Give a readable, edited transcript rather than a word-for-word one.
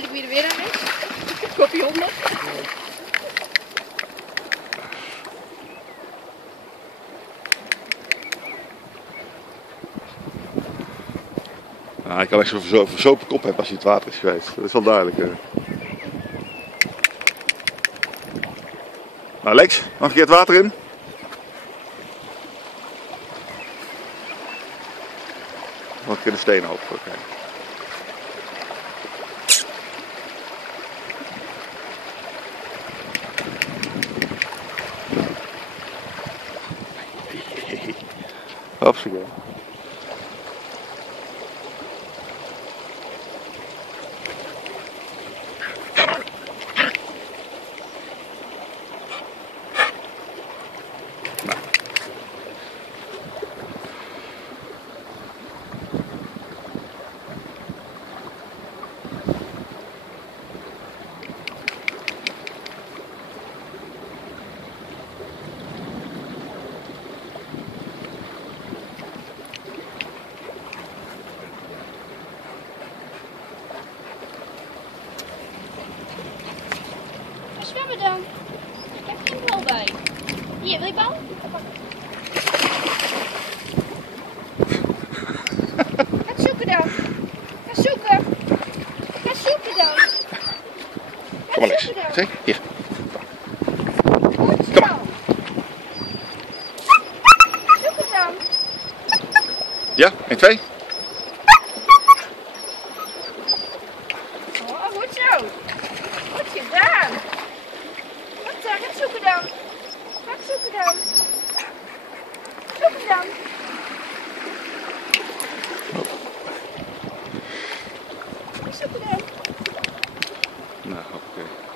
weet ik wie er weer aan is. Kopje 100. Nou, ik kan echt zo'n verzopen kop hebben als hij het water is geweest. Dat is wel duidelijk. Nou Lex, nog een keer het water in. Nog een keer de stenen op. Okay. Hopsakee. Zwemmen dan. Ik heb geen bal bij. Hier, wil je bal? Ga zoeken dan. Ga zoeken. Ga zoeken dan. Kom maar Lex. Zie? Hier. Goed Kom maar. Zoek het dan. Ja, 1, 2. Oh, goed zo. Goed gedaan. Wat dan? Ga zoeken dan. Ga zoeken dan. Zoek het dan. Ga zoeken dan. Nou, oké.